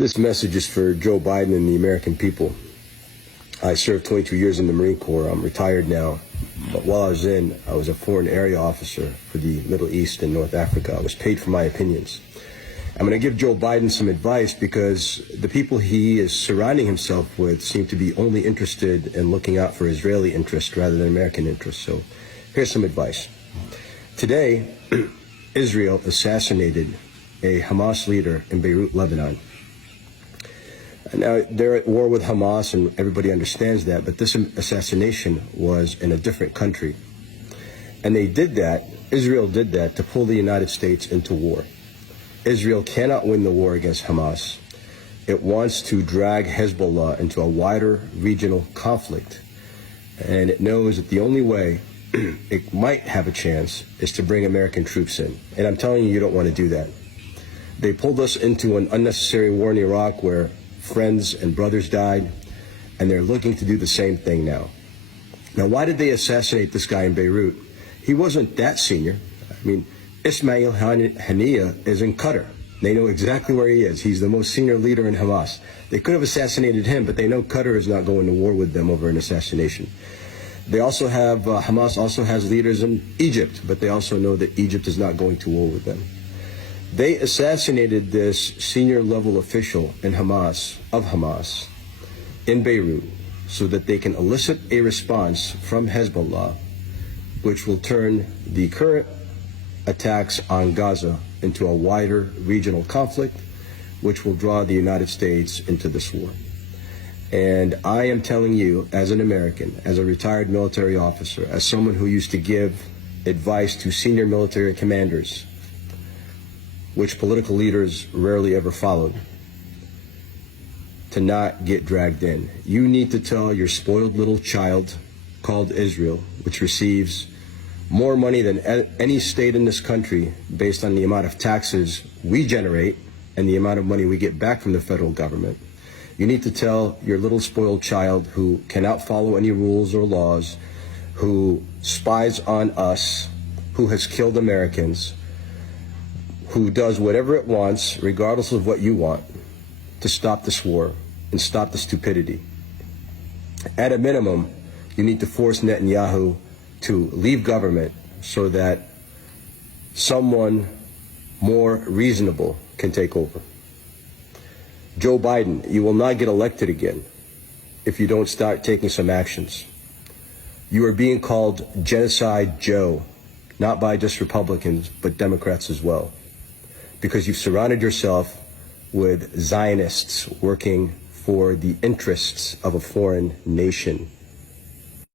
This message is for Joe Biden and the American people. I served 22 years in the Marine Corps. I'm retired now. But while I was I was a foreign area officer for the Middle East and North Africa. I was paid for my opinions. I'm going to give Joe Biden some advice because the people he is surrounding himself with seem to be only interested in looking out for Israeli interests rather than American interests. So here's some advice. Today, Israel assassinated a Hamas leader in Beirut, Lebanon. Now, they're at war with Hamas, and everybody understands that, but this assassination was in a different country. And they did that, Israel did that, to pull the United States into war. Israel cannot win the war against Hamas. It wants to drag Hezbollah into a wider regional conflict. And it knows that the only way it might have a chance is to bring American troops in. And I'm telling you, you don't want to do that. They pulled us into an unnecessary war in Iraq where friends and brothers died, and they're looking to do the same thing now. Now, why did they assassinate this guy in Beirut? He wasn't that senior. I mean, Ismail Haniyeh is in Qatar. They know exactly where he is. He's the most senior leader in Hamas. They could have assassinated him, but they know Qatar is not going to war with them over an assassination. They also have, Hamas also has leaders in Egypt, but they also know that Egypt is not going to war with them. They assassinated this senior level official in Hamas, in Beirut, so that they can elicit a response from Hezbollah, which will turn the current attacks on Gaza into a wider regional conflict, which will draw the United States into this war. And I am telling you, as an American, as a retired military officer, as someone who used to give advice to senior military commanders, which political leaders rarely ever followed, to not get dragged in. You need to tell your spoiled little child called Israel, which receives more money than any state in this country based on the amount of taxes we generate and the amount of money we get back from the federal government. You need to tell your little spoiled child who cannot follow any rules or laws, who spies on us, who has killed Americans, who does whatever it wants, regardless of what you want, to stop this war and stop the stupidity. At a minimum, you need to force Netanyahu to leave government so that someone more reasonable can take over. Joe Biden, you will not get elected again if you don't start taking some actions. You are being called Genocide Joe, not by just Republicans, but Democrats as well, because you've surrounded yourself with Zionists working for the interests of a foreign nation.